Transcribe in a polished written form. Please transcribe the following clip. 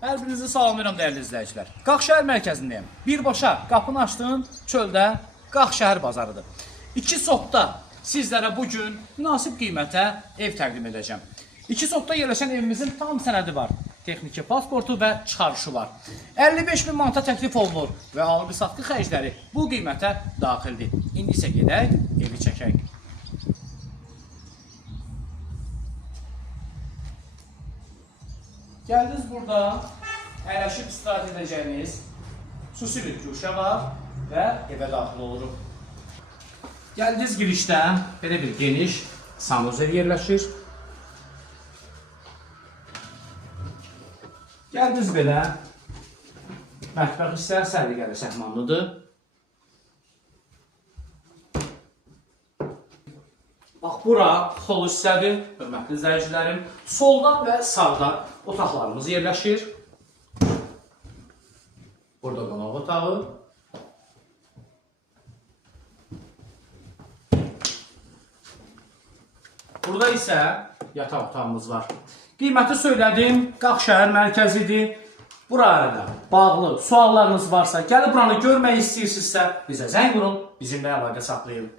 Hər birinizi salamlayıram dəyərli izləyicilər. Qax şəhər mərkəzindəyim. Birbaşa qapını açdığın çöldə Qax şəhər bazarıdır. 2 sotda sizlərə bugün münasib qiymətə ev təqdim edəcəm. 2 sotda yerləşən evimizin tam sənədi var. Texniki pasportu və çıxarışı var. 55.000 manata təklif olunur və alqı-satqı xərcləri bu qiymətə daxildir. İndi isə gedək, evi çəkək. Gəldiniz burada, əyləşib istirahət edəcəyiniz xüsusi bir güşə var və evə daxil oluruq. Gəldiniz girişdə belə bir geniş sanuzel yerləşir. Gəldiniz belə mətbəx hissəsi səliqəli səhmanlıdır. Bax, bura xol hissədir, hörmətli izləyicilərim. Soldan və sağdan otaqlarımız yerləşir. Burada qonaq otağı. Burada isə yataq otağımız var. Qiyməti söylədim, Qax şəhər mərkəzidir. Buraya bağlı suallarınız varsa, gəlib buranı görmək istəyirsinizsə, bizə zəng vurun, bizimlə əlaqə saxlayın.